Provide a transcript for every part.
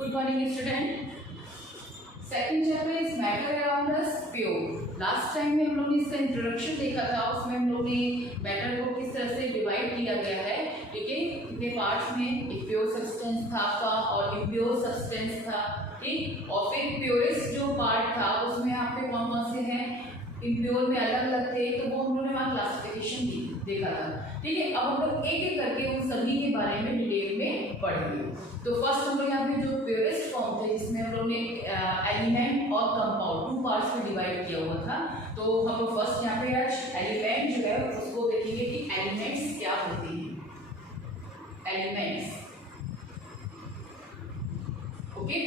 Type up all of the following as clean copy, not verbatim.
Good morning, student. Second chapter is matter around us pure. Last time में हम लोग ने इसका इंट्रोडक्शन देखा था, उसमें हम लोग ने मैटर को किस तरह से डिवाइड किया गया है, ठीक है। कितने पार्ट्स में एक प्योर सब्सटेंस था आपका और इम्प्योर सब्सटेंस था, ठीक। और फिर प्योरेस्ट जो पार्ट था उसमें आपके कौन कौन से हैं, इम्प्योर में अलग अलग थे, तो वो हम लोग ने वहाँ क्लासिफिकेशन देखा था, ठीक है। अब हम लोग एक एक करके उन सभी के बारे में डिटेल में पढ़ेंगे। तो फर्स्ट हम लोग यहाँ पे जो प्योरेस्ट फॉर्म थे जिसमें हम लोग ने एलिमेंट और कंपाउंड 2 पार्ट्स में डिवाइड किया हुआ था, तो हम लोग फर्स्ट यहाँ पे आज एलिमेंट जो है उसको देखेंगे कि एलिमेंट्स क्या होते हैं। एलिमेंट्स, ओके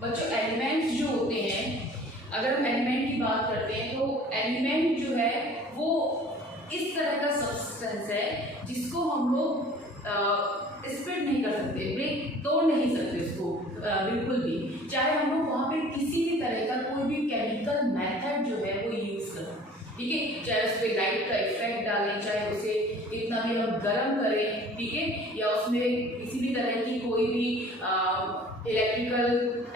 बच्चों, एलिमेंट्स जो होते हैं, अगर हम एलिमेंट की बात करते हैं तो एलिमेंट जो है वो इस तरह का सब्सटेंस है जिसको हम लोग स्प्लिट नहीं कर सकते, ब्रेक तोड़ नहीं सकते उसको बिल्कुल भी, चाहे हम लोग वहाँ पे किसी भी तरह का कोई भी केमिकल मेथड जो है वो यूज़ करें, ठीक है। चाहे उस पर लाइट का इफेक्ट डालें, चाहे उसे इतना भी हम गर्म करें, ठीक है, या उसमें किसी भी तरह की कोई भी इलेक्ट्रिकल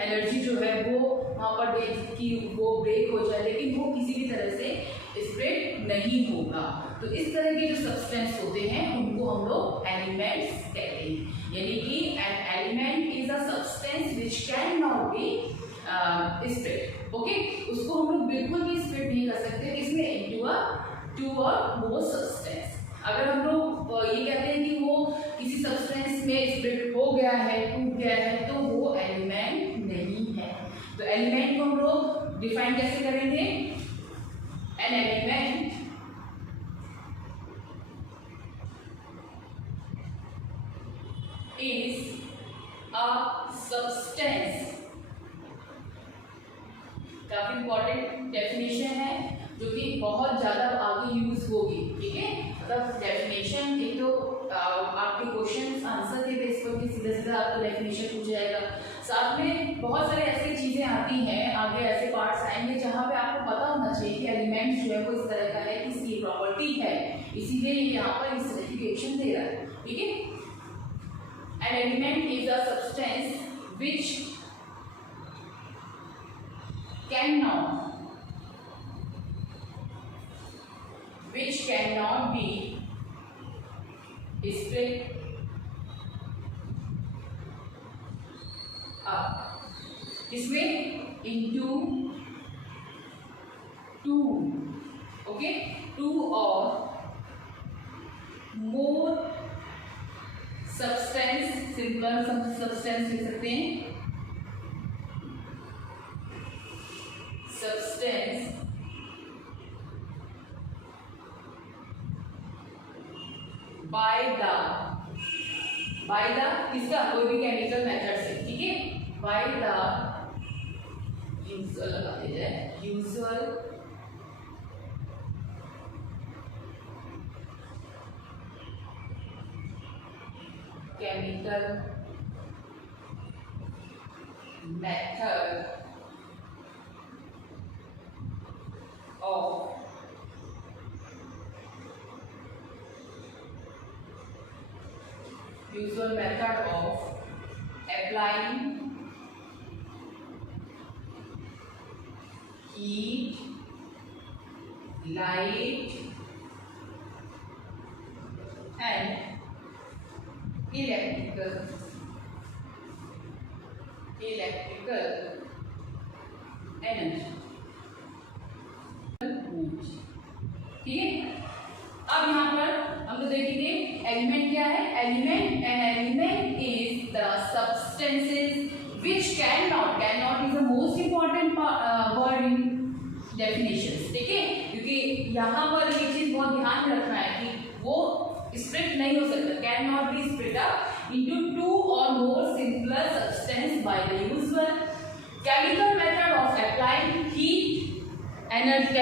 एनर्जी जो है वो वहाँ पर दे कि वो ब्रेक हो जाए, लेकिन वो किसी भी तरह से स्प्रेड नहीं होगा। तो इस तरह के जो सब्सटेंस होते हैं उनको हम लोग एलिमेंट्स कहते हैं, यानी कि an element is a substance which can not be spread, okay. उसको हम लोग बिल्कुल भी स्प्रेड नहीं कर सकते इसमें इनटू टू और मोर सब्सटेंस। अगर हम लोग ये कहते हैं कि वो किसी सब्सटेंस में स्प्लिट हो गया है, टूट गया है, तो वो एलिमेंट नहीं है। तो एलिमेंट को हम लोग डिफाइन कैसे करेंगे? An element is a substance, काफी इंपॉर्टेंट डेफिनेशन है जो कि बहुत ज्यादा आगे यूज होगी, ठीक है। मतलब डेफिनेशन एक तो आपके क्वेश्चन आंसर के बेस पर भी सीधा सीधा आपको डेफिनेशन पूछा जाएगा, साथ में बहुत सारे ऐसी चीजें आती हैं, आगे ऐसे पार्ट्स आएंगे जहाँ पे आपको पता होना चाहिए कि एलिमेंट जो है वो इस तरह का है, इसकी प्रॉपर्टी है, इसीलिए यहाँ पर इस तरह की रिएक्शन दे रहा है, ठीक है। An element is a substance which cannot be split up, इसमें into 2, ओके, 2 और more सब्सटेंस, सिंपल सब्सटेंस लिख सकते हैं, सब्सटेंस बाय द किसका, कोई भी केमिकल मेथड से, ठीक है, बाय द यूजुअल लगा दिया जाए, usual chemical method of usual method of applying heat, light and electrical energy, ठीक है। अब यहाँ पर हम लोग देखेंगे एलिमेंट क्या है। Element, an element is the substances which can not is the most important word in definitions, ठीक है, क्योंकि यहाँ पर ये चीज बहुत ध्यान रखना है कि वो स्प्लिट नहीं हो सकता, can not be split up into 2 और more simpler substance by the usual chemical method of applying heat, energy,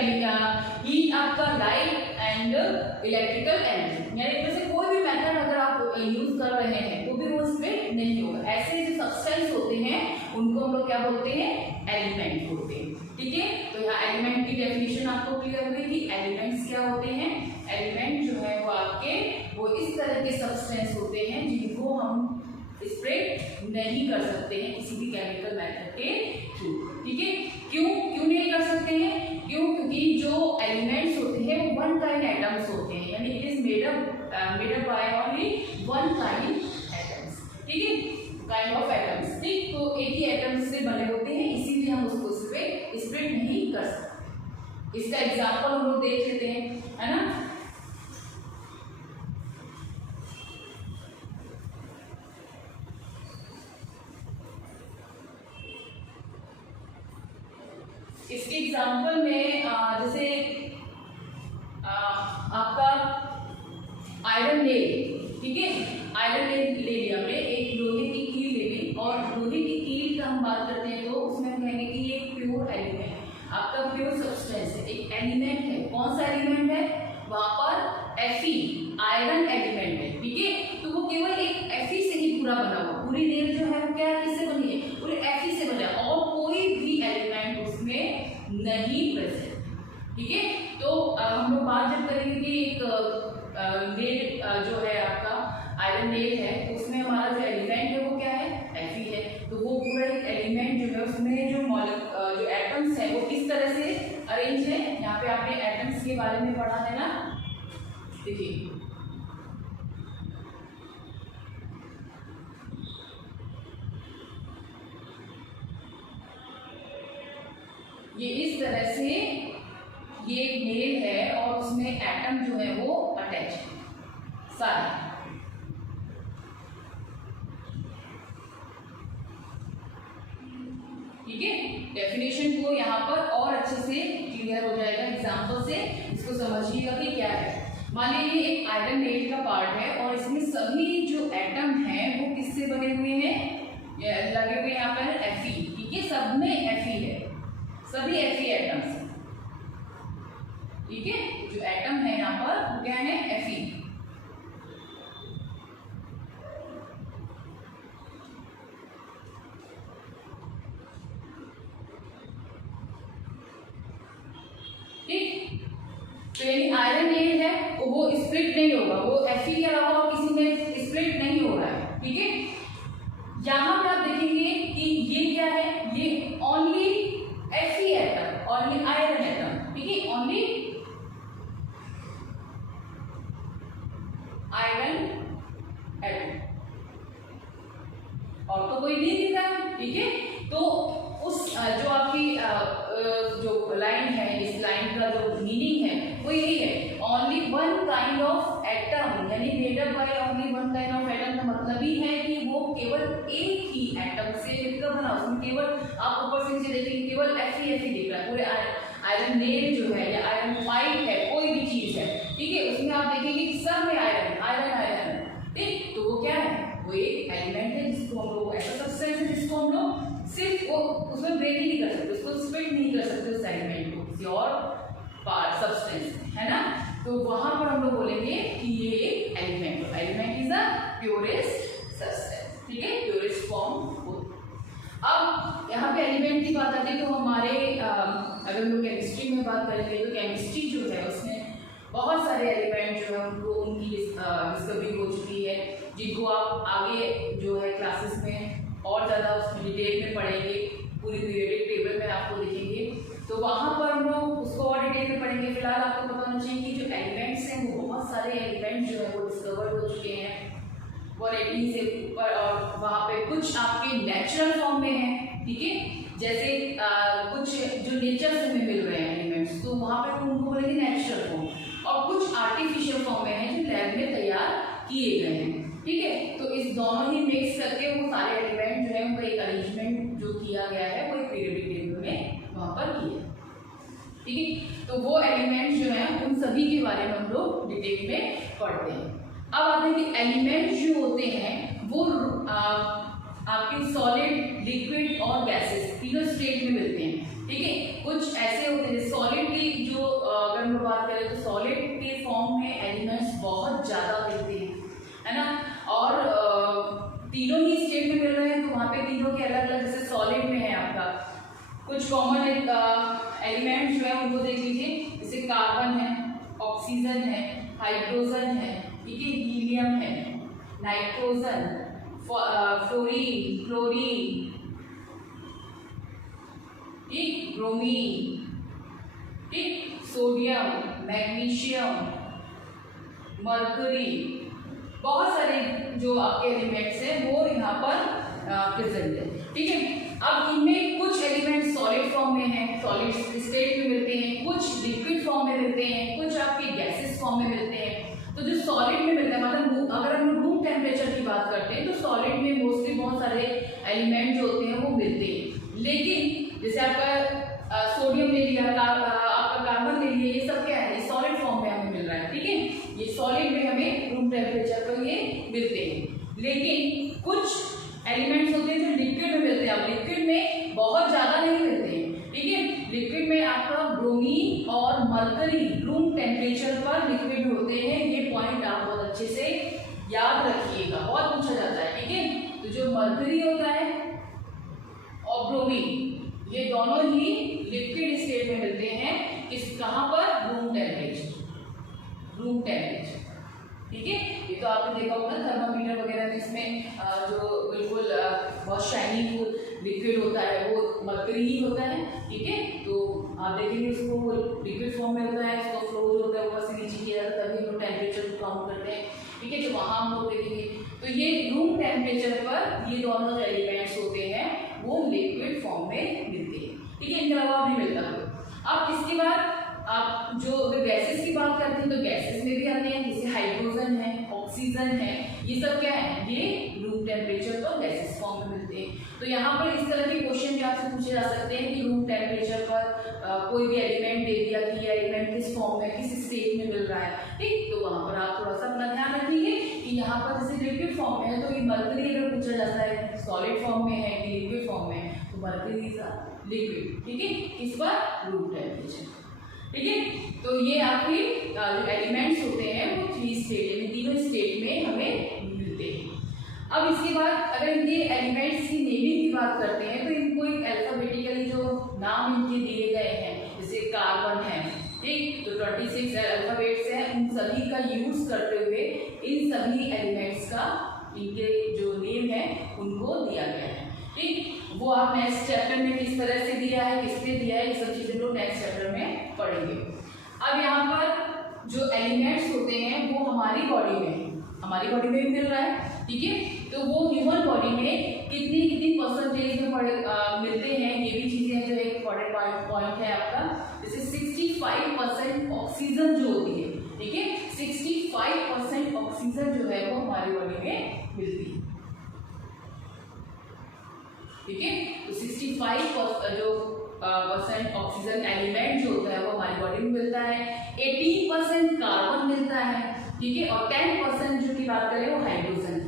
heat आपका लाइट एंड इलेक्ट्रिकल एनर्जी, यानी इनमें से कोई भी मेथड अगर आप यूज कर रहे हैं तो भी वो स्प्लिट नहीं होगा। ऐसे जो सब्सटेंस होते हैं उनको हम लोग क्या बोलते हैं? एलिमेंट बोलते हैं, ठीक है। तो यहाँ एलिमेंट की डेफिनेशन आपको क्लियर हुई कि एलिमेंट्स क्या होते हैं। एलिमेंट जो है वो आपके वो इस तरह के सब्सटेंस होते हैं जिनको हम स्प्लिट नहीं कर सकते हैं किसी भी केमिकल मेथड के थ्रू। ठीक है, क्यों नहीं कर सकते हैं? क्योंकि जो एलिमेंट्स होते हैं वो वन काइंड एटम्स होते हैं, यानी it is made up by only one kind atoms. ठीक है, काइंड ऑफ एटम्स। ठीक, तो एक ही एटम्स से बने होते हैं, इसीलिए हम उसको स्प्लिट नहीं कर सकते। इसका एग्जांपल हम लोग देख लेते हैं, है ना। इसके एग्जाम्पल में जैसे आपका आयरन नेल। ठीक है, आयरन नेल ले लिया हमने, एक लोहे की कील ले ली, और लोहे की कील का हम बात करते हैं तो उसमें हम कहेंगे कि ये प्योर एलिमेंट, आपका प्योर सब्सटेंस है, एक एलिमेंट है। कौन सा एलिमेंट है? वहां पर Fe आयरन एलिमेंट है। ठीक है, तो वो केवल एक Fe से ही पूरा बना हुआ, पूरी नेल जो है वो क्या किससे बनी है? पूरे Fe से बना है, और कोई भी एलिमेंट उसमें नहीं प्रेजेंट। ठीक है, तो हम लोग बात जब करेंगे कि एक नेल जो है आपका आयरन नेल है, तो उसमें हमारा जो एलिमेंट है वो क्या है? Fe है। तो वो पूरा एक एलिमेंट जो है उसमें जो एटम्स है वो किस तरह से अरेंज है? यहाँ पे आपने एटम्स के बारे में पढ़ा है ना, देखिए ये इस तरह से ये नेल है और उसमें एटम जो है वो अटैच है सारे। ठीक है, डेफिनेशन को यहाँ पर और अच्छे से क्लियर हो जाएगा एग्जांपल से, इसको समझिएगा कि क्या है। मान लीजिए एक आयरन नेल का पार्ट है और इसमें सभी जो एटम हैं वो किससे बने हुए हैं? लगे हुए यहाँ पर Fe। ठीक है, सब में Fe है, सभी Fe एटम्स। ठीक है, जो एटम है यहाँ पर वो क्या है? Fe। ठीक, तो यानी आयरन नेल है तो वो स्प्लिट नहीं होगा, वो Fe के अलावा किसी में स्प्लिट नहीं हो रहा है। ठीक है, यहां पे आप देखेंगे कि ये क्या है? ये only Fe atom, only iron atom. ठीक है, ओनली आयरन एटम, और तो कोई नहीं दिख रहा। ठीक है, तो उस जो आपकी जो लाइन है, इस लाइन का जो मीनिंग है वो यही है, only one kind of atom, यानी made up by only one kind of atom का मतलब ही है कि वो केवल एक ही एटम से मिलकर बना, उसमें केवल आप ऊपर से नीचे देखेंगे केवल Fe दिख रहा है। पूरे आयरन नेल जो है या आयरन पाइप है, कोई भी चीज है, ठीक है, उसमें आप देखेंगे कि सब में आयरन आयरन आयरन। ठीक, तो वो क्या है? वो एक एलिमेंट है जिसको हम लोग ऐसा सब्सटेंस है जिसको हम लोग सिर्फ वो उसमें ब्रेक ही नहीं कर सकते, उसको स्प्लिट नहीं कर सकते उस एलिमेंट को किसी और पार्ट सब्सटेंस, है ना। तो वहां पर हम लोग बोलेंगे कि ये एक element, element is a purest substance. ठीक है, प्योरेस्ट फॉर्म। अब यहाँ पे एलिमेंट की बात आती है तो हमारे अगर हम लोग केमिस्ट्री में बात करेंगे तो केमिस्ट्री जो है उसमें बहुत सारे एलिमेंट जो है उनको उनकी डिस्कवरी हो चुकी है, जिनको आप आगे जो है क्लासेस में और ज़्यादा उसमें डिटेल में पढ़ेंगे, पूरी पीरियडिक टेबल में आपको दिखेंगे, तो वहाँ पर हम लोग उसको और डिटेल में पढ़ेंगे। फिलहाल आपको पता होना चाहिए कि जो एलिमेंट्स हैं वो बहुत सारे एलिमेंट जो है वो डिस्कवर हो चुके हैं 180 से ऊपर, और वहाँ पे कुछ आपके नेचुरल फॉर्म में है। ठीक है, जैसे कुछ जो नेचर से हमें मिल रहे हैं एलिमेंट्स, तो वहाँ पे उनको बोलेंगे नेचुरल फॉर्म, और कुछ आर्टिफिशियल फॉर्म में है जो लैब में तैयार किए गए हैं। ठीक है, तो इस दोनों ही मिक्स करके वो सारे एलिमेंट जो है उनका एक अरेंजमेंट जो किया गया है वो एक पीरियडिक टेबल में वहाँ पर किया। ठीक है, तो वो एलिमेंट जो है उन सभी के बारे में हम लोग डिटेल में पढ़ते हैं। अब आते हैं कि एलिमेंट जो होते हैं वो आपके सॉलिड, लिक्विड और गैसेस तीनों स्टेट में मिलते हैं। ठीक है, कुछ ऐसे होते हैं सॉलिड की जो अगर हम बात करें तो सॉलिड के फॉर्म में एलिमेंट्स बहुत ज़्यादा मिलते हैं, है ना, और तीनों ही स्टेट में मिल रहे हैं तो वहाँ पे तीनों के अलग अलग, जैसे सॉलिड में है आपका कुछ कॉमन एलिमेंट जो है उनको देख लीजिए, जैसे कार्बन है, ऑक्सीजन है, हाइड्रोजन है, ठीक है, हीलियम है, नाइट्रोजन, फ्लोरीन, क्लोरीन, ठीक, ब्रोमीन, ठीक, सोडियम, मैग्नीशियम, मर्करी, बहुत सारे जो आपके एलिमेंट्स हैं वो यहाँ पर प्रेजेंट है, ठीक है। अब इनमें कुछ एलिमेंट सॉलिड फॉर्म में हैं, सॉलिड स्टेट में मिलते हैं, कुछ लिक्विड फॉर्म में मिलते हैं, कुछ आपके गैसेस फॉर्म में मिलते हैं। तो जो सॉलिड में मिलता है, मतलब अगर हम रूम टेम्परेचर की बात करते हैं तो सॉलिड में मोस्टली बहुत सारे एलिमेंट जो होते हैं वो मिलते हैं। लेकिन जैसे आपका सोडियम ले लिया, आपका कार्बन ले लिया, ये सब क्या है, ये सॉलिड फॉर्म में हमें मिल रहा है, ठीक है। ये सॉलिड में हमें रूम टेम्परेचर पर ये मिलते हैं। लेकिन कुछ एलिमेंट्स होते हैं जो लिक्विड में मिलते हैं। अब लिक्विड में बहुत ज्यादा नहीं मिलते हैं, ठीक है। लिक्विड में आपका ब्रोमीन और मरकरी रूम टेम्परेचर पर लिक्विड होते हैं। ये पॉइंट आप बहुत अच्छे से याद रखिएगा, बहुत पूछा जाता है, ठीक है। तो जो मरकरी होता है और ब्रोमीन, ये दोनों ही लिक्विड स्टेट में मिलते हैं। किस कहाँ पर, रूम टेम्परेचर, रूम टेम्परेचर, ठीक है। ये तो आपने देखा होगा थर्मामीटर वगैरह में, इसमें जो बिल्कुल बहुत शाइनिंग लिक्विड होता है वो मरकरी ही होता है, ठीक है। तो आप देखेंगे उसको लिक्विड फॉर्म में होता है, उसको फ्लो जो होता है ऊपर से नीचे किया जाता है, तभी हम लोग टेम्परेचर को काउंट करते हैं, ठीक है। तो वहाँ हम लोग देखेंगे तो ये रूम टेम्परेचर पर ये दोनों जो एलिमेंट्स होते हैं वो लिक्विड फॉर्म में मिलते हैं, ठीक है। इनके अलावा नहीं मिलता कोई। अब इसके बाद आप जो गैसेस की बात करते हैं तो गैसेस में भी आते हैं, जैसे हाइड्रोजन है, ऑक्सीजन है, ये सब क्या है, ये रूम टेम्परेचर पर गैसेस फॉर्म में मिलते हैं। तो यहाँ पर इस तरह के क्वेश्चन भी आपसे पूछे जा सकते हैं कि रूम टेम्परेचर पर कोई भी एलिमेंट दे दिया कि ये एलिमेंट किस फॉर्म में, किस स्टेट में मिल रहा है, ठीक। तो वहाँ पर आप थोड़ा सा अपना ध्यान रखिए कि यहाँ पर जैसे लिक्विड फॉर्म में है तो ये मरकरी अगर पूछा जाता है सॉलिड फॉर्म में है कि लिक्विड फॉर्म में है, तो मरकरी इज लिक्विड, ठीक है। किस पर, रूम टेम्परेचर, ठीक है। तो ये आपके जो एलिमेंट्स होते हैं वो 3 स्टेट यानी तीनों स्टेट में हमें मिलते हैं। अब इसके बाद अगर इनके एलिमेंट्स की नेमिंग की बात करते हैं तो इनको एक अल्फाबेटिकली जो नाम इनके दिए गए हैं, जैसे कार्बन है, ठीक, तो 26 अल्फाबेट्स हैं, उन सभी का यूज करते हुए इन सभी एलिमेंट्स का इनके जो नेम है उनको दिया गया है, ठीक। वो आप नेक्स्ट चैप्टर में किस तरह से दिया है, किसने दिया है, ये सब चीजें लोग नेक्स्ट चैप्टर में पढ़ेंगे। अब यहाँ पर जो एलिमेंट्स होते हैं वो हमारी बॉडी में भी मिल रहा है, ठीक है। तो वो ह्यूमन बॉडी में कितनी परसेंटेज में मिलते हैं, ये भी चीजें जो एक इम्पोर्टेंट पॉइंट है आपका। जैसे 65% ऑक्सीजन जो होती है, ठीक है, 65% ऑक्सीजन जो है वो हमारी बॉडी में मिलती है, ठीक है। तो 65% जो परसेंट ऑक्सीजन एलिमेंट जो होता है वो हमारी बॉडी में मिलता है। 18% कार्बन मिलता है, ठीक है, और 10% जो की बात करें वो हाइड्रोजन।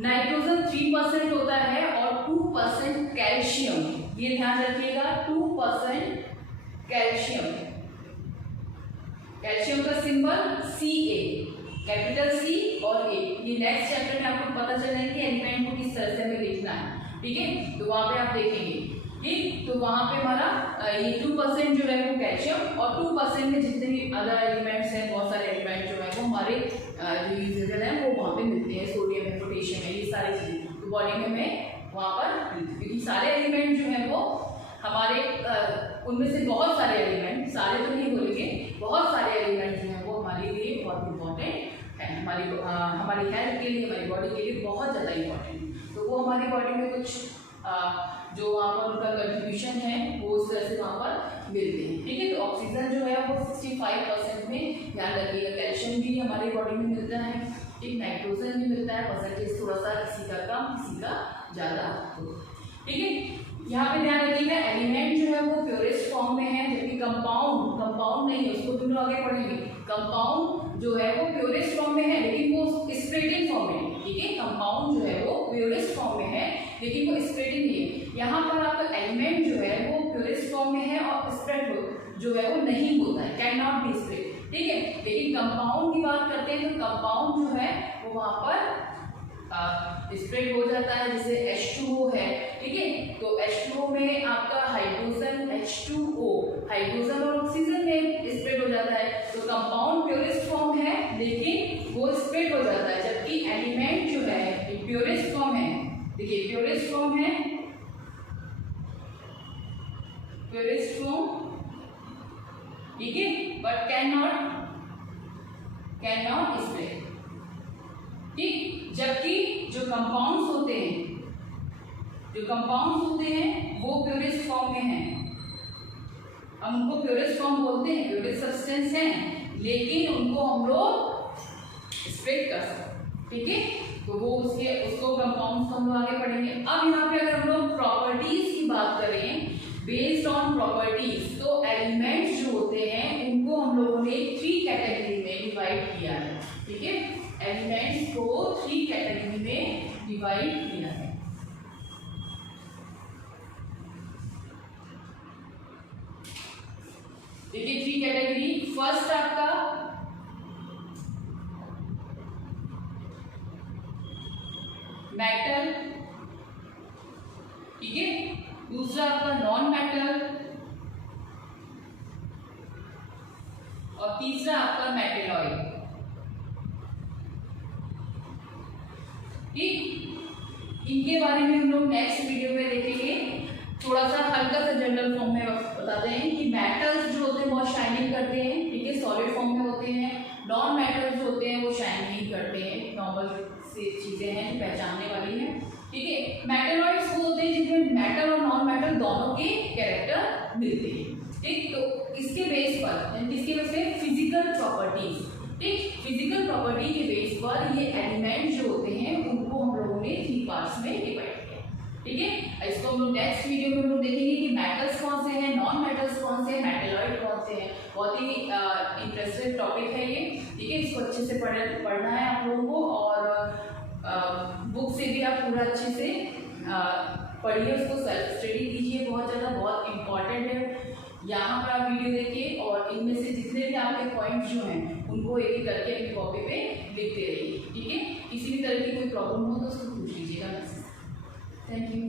नाइट्रोजन 3% होता है और 2% कैल्शियम, ये ध्यान रखिएगा, 2% कैल्शियम। कैल्शियम का सिंबल Ca, कैपिटल C और A। ये नेक्स्ट चैप्टर में आपको पता चलेगा कि एलिमेंट को किस तरह से हमें लिखना है, ठीक है। तो वहां पे आप देखेंगे, ठीक। तो वहां पे हमारा ये 2% जो है वो कैल्शियम और 2% में जितने भी अदर एलिमेंट्स हैं, बहुत सारे एलिमेंट जो है वो हमारे जो यूजेबल हैं वो वहाँ पे मिलते हैं। सोडियम है, पोटेशियम है, ये सारी चीजें तो बॉडी में हमें वहाँ पर मिलती है, क्योंकि सारे एलिमेंट जो है वो हमारे उनमें से बहुत सारे एलिमेंट, सारे तो नहीं बोलेंगे, बहुत सारे एलिमेंट जो है वो हमारे लिए बहुत इंपॉर्टेंट है, हमारी हेल्थ के लिए, हमारी बॉडी के लिए बहुत ज़्यादा इंपॉर्टेंट है। तो वो हमारी बॉडी में कुछ जो वहाँ पर उनका कंट्रीब्यूशन है वो उस तरह से वहाँ पर मिलते हैं, ठीक है। तो ऑक्सीजन जो है वो 65% में, ध्यान रखिएगा। कैल्शियम भी हमारी बॉडी में मिलता है, ठीक, नाइट्रोजन भी मिलता है, परसेंटेज थोड़ा सा किसी का कम किसी का ज़्यादा, ठीक है। यहाँ पे ध्यान रखिएगा एलिमेंट जो है वो प्योरेस्ट फॉर्म में है, जबकि कंपाउंड नहीं है, उसको तुम लोग आगे पढ़ेंगे। कंपाउंड जो है वो प्योरेस्ट फॉर्म में है लेकिन वो स्प्रेडिंग फॉर्म में है, ठीक है। कंपाउंड जो है वो प्योरेस्ट फॉर्म में है लेकिन वो स्प्रेडिंग नहीं है। यहाँ पर आपका एलिमेंट जो है वो प्योरेस्ट फॉर्म में है और स्प्रेड जो है वो नहीं होता है, कैन नॉट बी स्प्रेड, ठीक है। लेकिन कंपाउंड की बात करते हैं तो कंपाउंड जो है वो वहाँ पर स्प्रेड हो जाता है, जैसे H2O है, ठीक है। तो H2O में आपका हाइड्रोजन H2O, हाइड्रोजन और ऑक्सीजन में स्प्रेड हो जाता है। तो कंपाउंड प्योरेस्ट फॉर्म है लेकिन वो स्प्रेड हो जाता है, जबकि एलिमेंट जो है प्योरेस्ट फॉर्म है फॉर्म है, प्योरेस्ट फॉर्म, ठीक है, बट कैन नॉट स्प्रेड, ठीक। जबकि जो कंपाउंड्स होते हैं वो प्योरेस्ट फॉर्म में हैं, हम उनको प्योरेस्ट फॉर्म बोलते हैं, प्योरेस्ट सब्सटेंस हैं, लेकिन उनको हम लोग स्प्रेड कर सकते हैं, ठीक है। तो वो उसको कंपाउंड्स हम लोग आगे पढ़ेंगे। अब यहाँ पे अगर हम लोग प्रॉपर्टीज की बात करें, बेस्ड ऑन प्रॉपर्टीज, तो एलिमेंट्स जो होते हैं उनको हम लोगों ने 3 कैटेगरी में डिवाइड किया है, ठीक है। एलिमेंट्स को 3 कैटेगरी में डिवाइड किया है। देखिए 3 कैटेगरी, फर्स्ट आपका मेटल, ठीक है, दूसरा आपका नॉन मेटल और तीसरा आपका मेटेलॉइड, ठीक। इनके बारे में हम लोग नेक्स्ट वीडियो में देखेंगे। थोड़ा सा हल्का सा जनरल फॉर्म में बताते हैं कि मेटल्स जो होते हैं बहुत शाइनिंग करते हैं, ठीक है, सॉलिड फॉर्म में होते हैं। नॉन मेटल्स जो होते हैं वो शाइन नहीं करते हैं, नॉर्मल से चीजें हैं जो पहचानने वाली हैं, ठीक है। मेटेलॉइड्स वो होते हैं जिसमें मेटल और नॉन मेटल दोनों के कैरेक्टर मिलते हैं, ठीक। तो इसके बेस पर, किसके बेस पे, फिजिकल प्रॉपर्टीज, ठीक, फिजिकल प्रॉपर्टी के बेस पर ये एलिमेंट जो होते हैं उनको हम लोगों ने 3 पार्ट्स में डिवाइड किया, ठीक है। इसको हम लोग नेक्स्ट वीडियो में हम लोग देखेंगे कि मेटल्स कौन से हैं, नॉन मेटल्स कौन से हैं, मेटेलॉइड कौन से हैं। बहुत ही इंटरेस्टिंग टॉपिक है ये, ठीक है। इसको अच्छे से पढ़ना है आप लोगों को, और बुक से भी आप पूरा अच्छे से पढ़िए, उसको सेल्फ स्टडी कीजिए, बहुत ज़्यादा बहुत इंपॉर्टेंट है। यहाँ पर आप वीडियो देखिए और इनमें से जितने भी आपके पॉइंट्स जो हैं उनको एक एक करके अपनी कॉपी पे लिखते रहिए, ठीक है। किसी भी तरह की कोई प्रॉब्लम हो तो उसको पूछ लीजिएगा मैसेज। Thank you.